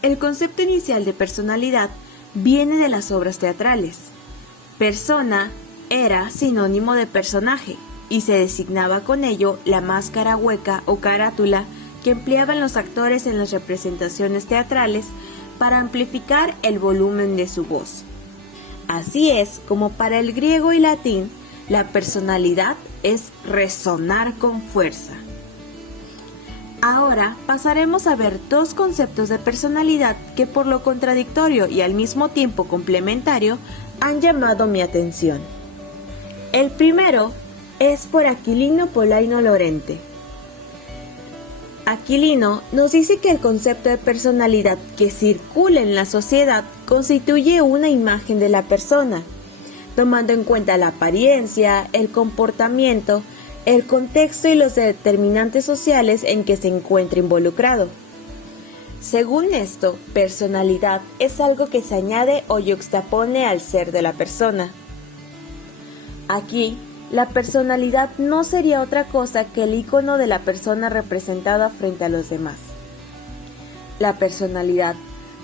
El concepto inicial de personalidad viene de las obras teatrales. Persona era sinónimo de personaje y se designaba con ello la máscara hueca o carátula que empleaban los actores en las representaciones teatrales para amplificar el volumen de su voz. Así es como para el griego y latín, la personalidad es resonar con fuerza. Ahora pasaremos a ver dos conceptos de personalidad que por lo contradictorio y al mismo tiempo complementario han llamado mi atención. El primero es por Aquilino Polaino Lorente. Aquilino nos dice que el concepto de personalidad que circula en la sociedad constituye una imagen de la persona, tomando en cuenta la apariencia, el comportamiento, el contexto y los determinantes sociales en que se encuentra involucrado. Según esto, personalidad es algo que se añade o yuxtapone al ser de la persona. Aquí, la personalidad no sería otra cosa que el icono de la persona representada frente a los demás. La personalidad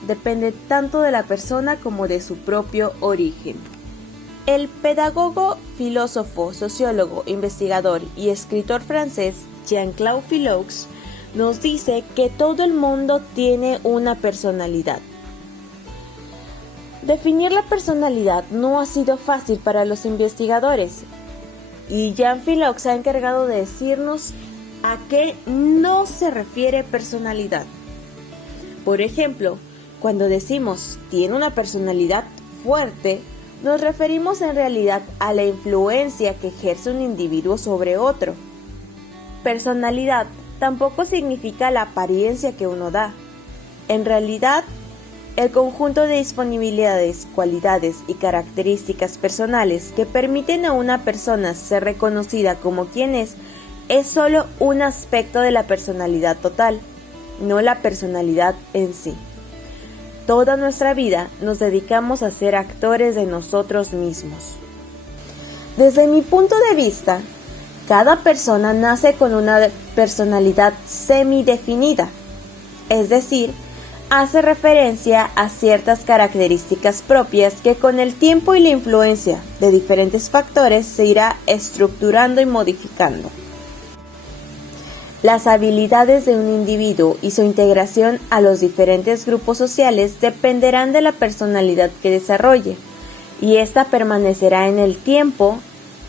depende tanto de la persona como de su propio origen. El pedagogo, filósofo, sociólogo, investigador y escritor francés Jean-Claude Philaux nos dice que todo el mundo tiene una personalidad. Definir la personalidad no ha sido fácil para los investigadores, y Jean Philaux se ha encargado de decirnos a qué no se refiere personalidad. Por ejemplo, cuando decimos tiene una personalidad fuerte, nos referimos en realidad a la influencia que ejerce un individuo sobre otro. Personalidad tampoco significa la apariencia que uno da. En realidad, el conjunto de disponibilidades, cualidades y características personales que permiten a una persona ser reconocida como quien es solo un aspecto de la personalidad total, no la personalidad en sí. Toda nuestra vida nos dedicamos a ser actores de nosotros mismos. Desde mi punto de vista, cada persona nace con una personalidad semidefinida, es decir, hace referencia a ciertas características propias que con el tiempo y la influencia de diferentes factores se irá estructurando y modificando. Las habilidades de un individuo y su integración a los diferentes grupos sociales dependerán de la personalidad que desarrolle, y ésta permanecerá en el tiempo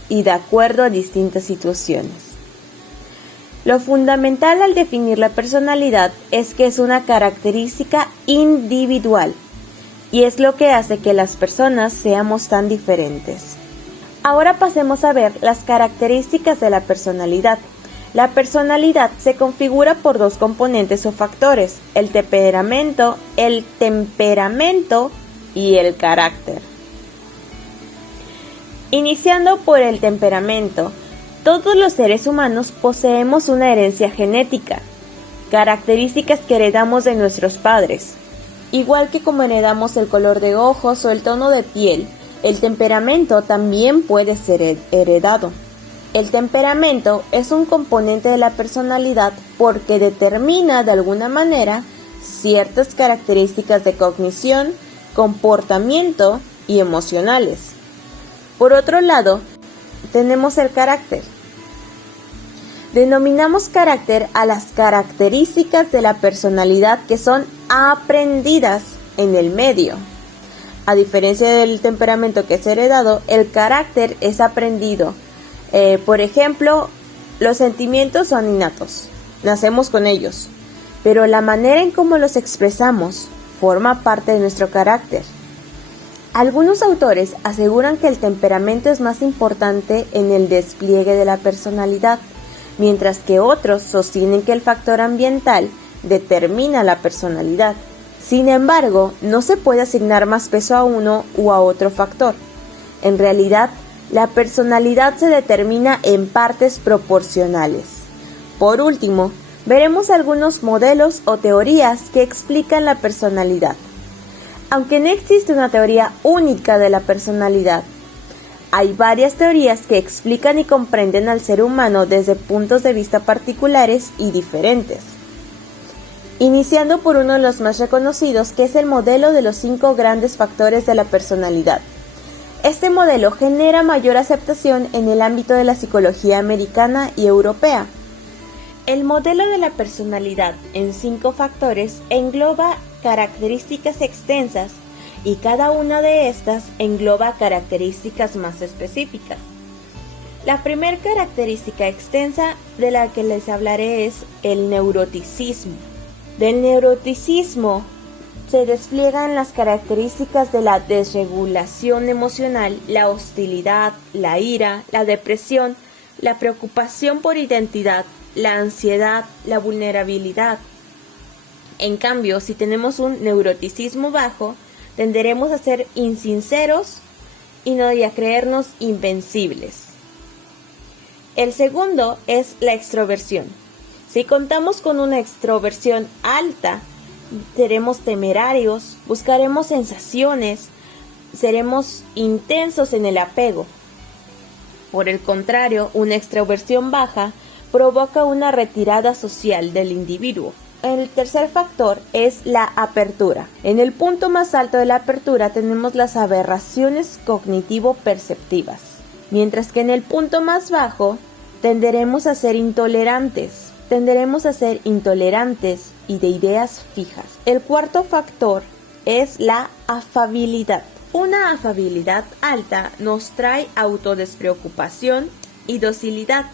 y de acuerdo a distintas situaciones. Lo fundamental al definir la personalidad es que es una característica individual, y es lo que hace que las personas seamos tan diferentes. Ahora pasemos a ver las características de la personalidad. La personalidad se configura por dos componentes o factores, el temperamento y el carácter. Iniciando por el temperamento, todos los seres humanos poseemos una herencia genética, características que heredamos de nuestros padres. Igual que como heredamos el color de ojos o el tono de piel, el temperamento también puede ser heredado. El temperamento es un componente de la personalidad porque determina de alguna manera ciertas características de cognición, comportamiento y emocionales. Por otro lado, tenemos el carácter. Denominamos carácter a las características de la personalidad que son aprendidas en el medio. A diferencia del temperamento que es heredado, el carácter es aprendido. Por ejemplo, los sentimientos son innatos, nacemos con ellos, pero la manera en cómo los expresamos forma parte de nuestro carácter. Algunos autores aseguran que el temperamento es más importante en el despliegue de la personalidad, mientras que otros sostienen que el factor ambiental determina la personalidad. Sin embargo, no se puede asignar más peso a uno u a otro factor. En realidad, la personalidad se determina en partes proporcionales. Por último, veremos algunos modelos o teorías que explican la personalidad. Aunque no existe una teoría única de la personalidad, hay varias teorías que explican y comprenden al ser humano desde puntos de vista particulares y diferentes. iniciando por uno de los más reconocidos, que es el modelo de los 5 grandes factores de la personalidad. Este modelo genera mayor aceptación en el ámbito de la psicología americana y europea. El modelo de la personalidad en 5 factores engloba características extensas y cada una de estas engloba características más específicas. La primera característica extensa de la que les hablaré es el neuroticismo. Del neuroticismo se despliegan las características de la desregulación emocional, la hostilidad, la ira, la depresión, la preocupación por identidad, la ansiedad, la vulnerabilidad. En cambio, si tenemos un neuroticismo bajo, tenderemos a ser insinceros y a creernos invencibles. El segundo es la extroversión. Si contamos con una extroversión alta, seremos temerarios, buscaremos sensaciones, seremos intensos en el apego. Por el contrario, una extroversión baja provoca una retirada social del individuo. El tercer factor es la apertura. En el punto más alto de la apertura tenemos las aberraciones cognitivo-perceptivas, mientras que en el punto más bajo tenderemos a ser intolerantes y de ideas fijas. El cuarto factor es la afabilidad. Una afabilidad alta nos trae autodespreocupación y docilidad,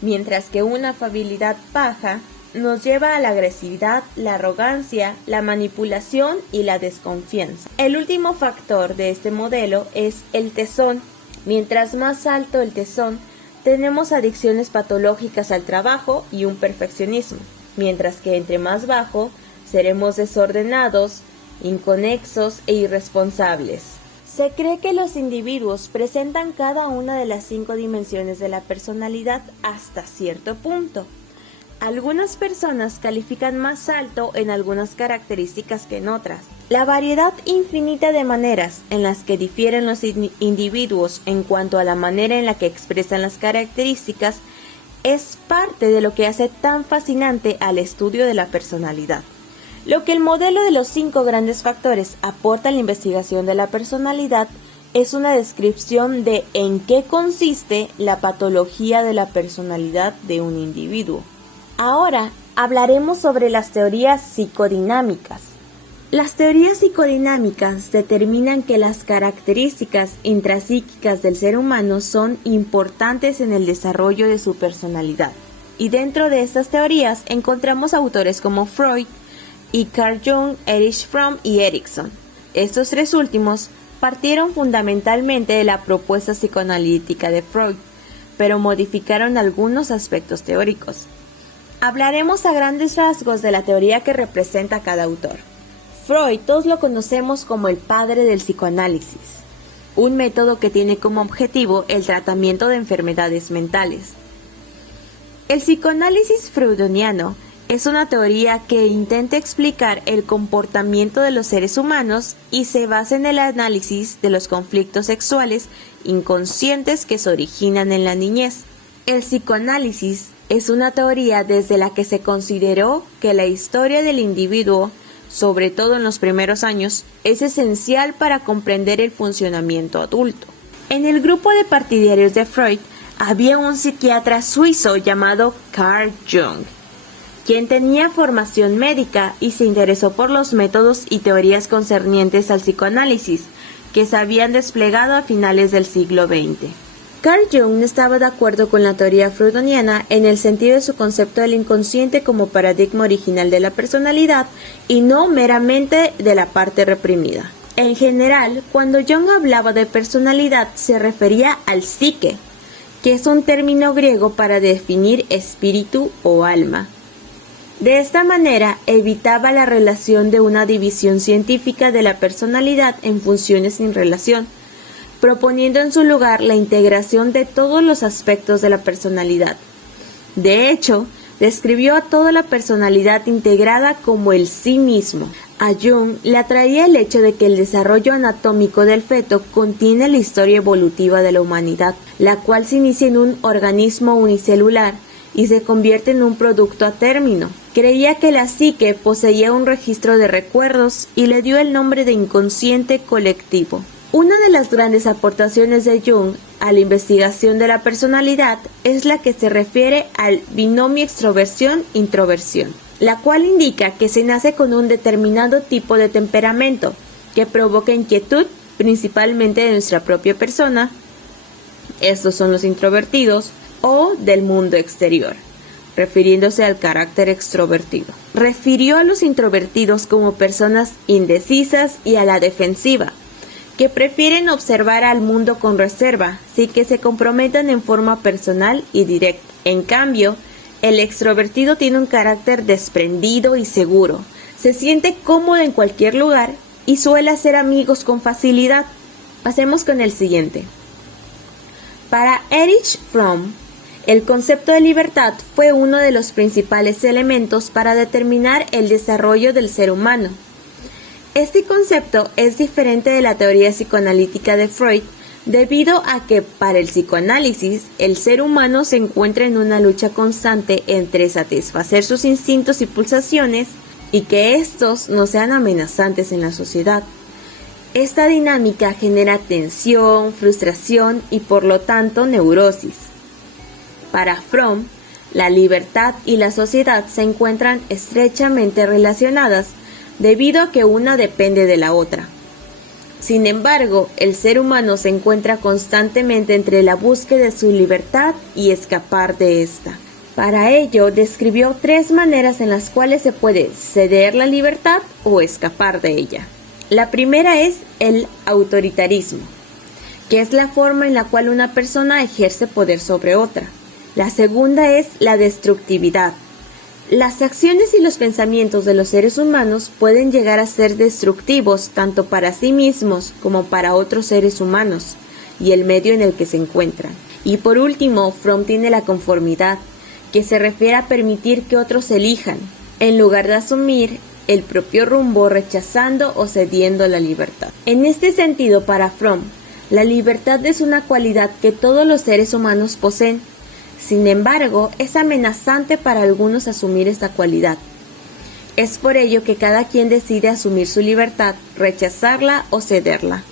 mientras que una afabilidad baja nos lleva a la agresividad, la arrogancia, la manipulación y la desconfianza. El último factor de este modelo es el tesón. Mientras más alto el tesón, tenemos adicciones patológicas al trabajo y un perfeccionismo, mientras que entre más bajo, seremos desordenados, inconexos e irresponsables. Se cree que los individuos presentan cada una de las 5 dimensiones de la personalidad hasta cierto punto. Algunas personas califican más alto en algunas características que en otras. La variedad infinita de maneras en las que difieren los individuos en cuanto a la manera en la que expresan las características es parte de lo que hace tan fascinante al estudio de la personalidad. Lo que el modelo de los 5 grandes factores aporta a la investigación de la personalidad es una descripción de en qué consiste la patología de la personalidad de un individuo. Ahora hablaremos sobre las teorías psicodinámicas. Las teorías psicodinámicas determinan que las características intrapsíquicas del ser humano son importantes en el desarrollo de su personalidad. Y dentro de estas teorías encontramos autores como Freud y Carl Jung, Erich Fromm y Erikson. Estos 3 últimos partieron fundamentalmente de la propuesta psicoanalítica de Freud, pero modificaron algunos aspectos teóricos. Hablaremos a grandes rasgos de la teoría que representa cada autor. Freud, todos lo conocemos como el padre del psicoanálisis, un método que tiene como objetivo el tratamiento de enfermedades mentales. El psicoanálisis freudiano es una teoría que intenta explicar el comportamiento de los seres humanos y se basa en el análisis de los conflictos sexuales inconscientes que se originan en la niñez. El psicoanálisis es una teoría desde la que se consideró que la historia del individuo, sobre todo en los primeros años, es esencial para comprender el funcionamiento adulto. En el grupo de partidarios de Freud había un psiquiatra suizo llamado Carl Jung, quien tenía formación médica y se interesó por los métodos y teorías concernientes al psicoanálisis que se habían desplegado a finales del siglo XX. Carl Jung no estaba de acuerdo con la teoría freudiana en el sentido de su concepto del inconsciente como paradigma original de la personalidad y no meramente de la parte reprimida. En general, cuando Jung hablaba de personalidad se refería al psique, que es un término griego para definir espíritu o alma. De esta manera evitaba la relación de una división científica de la personalidad en funciones sin relación, proponiendo en su lugar la integración de todos los aspectos de la personalidad. De hecho, describió a toda la personalidad integrada como el sí mismo. A Jung le atraía el hecho de que el desarrollo anatómico del feto contiene la historia evolutiva de la humanidad, la cual se inicia en un organismo unicelular y se convierte en un producto a término. Creía que la psique poseía un registro de recuerdos y le dio el nombre de inconsciente colectivo. Una de las grandes aportaciones de Jung a la investigación de la personalidad es la que se refiere al binomio extroversión-introversión, la cual indica que se nace con un determinado tipo de temperamento que provoca inquietud principalmente de nuestra propia persona, estos son los introvertidos, o del mundo exterior, refiriéndose al carácter extrovertido. Refirió a los introvertidos como personas indecisas y a la defensiva, que prefieren observar al mundo con reserva, sin que se comprometan en forma personal y directa. En cambio, el extrovertido tiene un carácter desprendido y seguro, se siente cómodo en cualquier lugar y suele hacer amigos con facilidad. Pasemos con el siguiente. Para Erich Fromm, el concepto de libertad fue uno de los principales elementos para determinar el desarrollo del ser humano. Este concepto es diferente de la teoría psicoanalítica de Freud, debido a que para el psicoanálisis el ser humano se encuentra en una lucha constante entre satisfacer sus instintos y pulsaciones y que estos no sean amenazantes en la sociedad. Esta dinámica genera tensión, frustración y por lo tanto neurosis. Para Fromm, la libertad y la sociedad se encuentran estrechamente relacionadas debido a que una depende de la otra. Sin embargo, el ser humano se encuentra constantemente entre la búsqueda de su libertad y escapar de esta. Para ello, describió 3 maneras en las cuales se puede ceder la libertad o escapar de ella. La primera es el autoritarismo, que es la forma en la cual una persona ejerce poder sobre otra. La segunda es la destructividad. Las acciones y los pensamientos de los seres humanos pueden llegar a ser destructivos tanto para sí mismos como para otros seres humanos y el medio en el que se encuentran. Y por último, Fromm tiene la conformidad, que se refiere a permitir que otros elijan, en lugar de asumir el propio rumbo rechazando o cediendo la libertad. En este sentido, para Fromm, la libertad es una cualidad que todos los seres humanos poseen. Sin embargo, es amenazante para algunos asumir esta cualidad. Es por ello que cada quien decide asumir su libertad, rechazarla o cederla.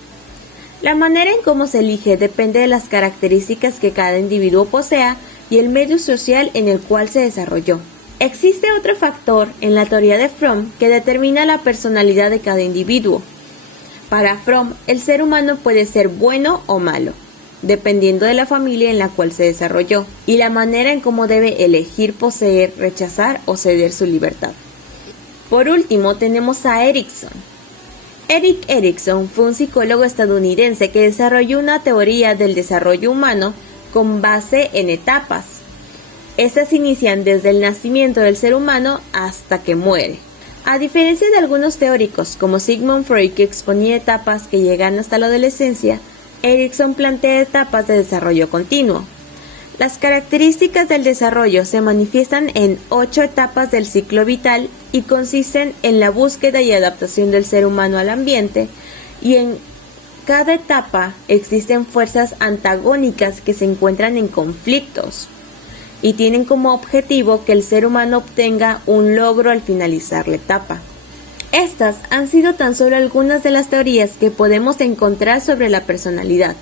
La manera en cómo se elige depende de las características que cada individuo posea y el medio social en el cual se desarrolló. Existe otro factor en la teoría de Fromm que determina la personalidad de cada individuo. Para Fromm, el ser humano puede ser bueno o malo, dependiendo de la familia en la cual se desarrolló y la manera en cómo debe elegir, poseer, rechazar o ceder su libertad. Por último, tenemos a Erikson. Erik Erikson fue un psicólogo estadounidense que desarrolló una teoría del desarrollo humano con base en etapas. Estas inician desde el nacimiento del ser humano hasta que muere. A diferencia de algunos teóricos como Sigmund Freud, que exponía etapas que llegan hasta la adolescencia, Erikson plantea etapas de desarrollo continuo. Las características del desarrollo se manifiestan en 8 etapas del ciclo vital y consisten en la búsqueda y adaptación del ser humano al ambiente, y en cada etapa existen fuerzas antagónicas que se encuentran en conflictos y tienen como objetivo que el ser humano obtenga un logro al finalizar la etapa. Estas han sido tan solo algunas de las teorías que podemos encontrar sobre la personalidad.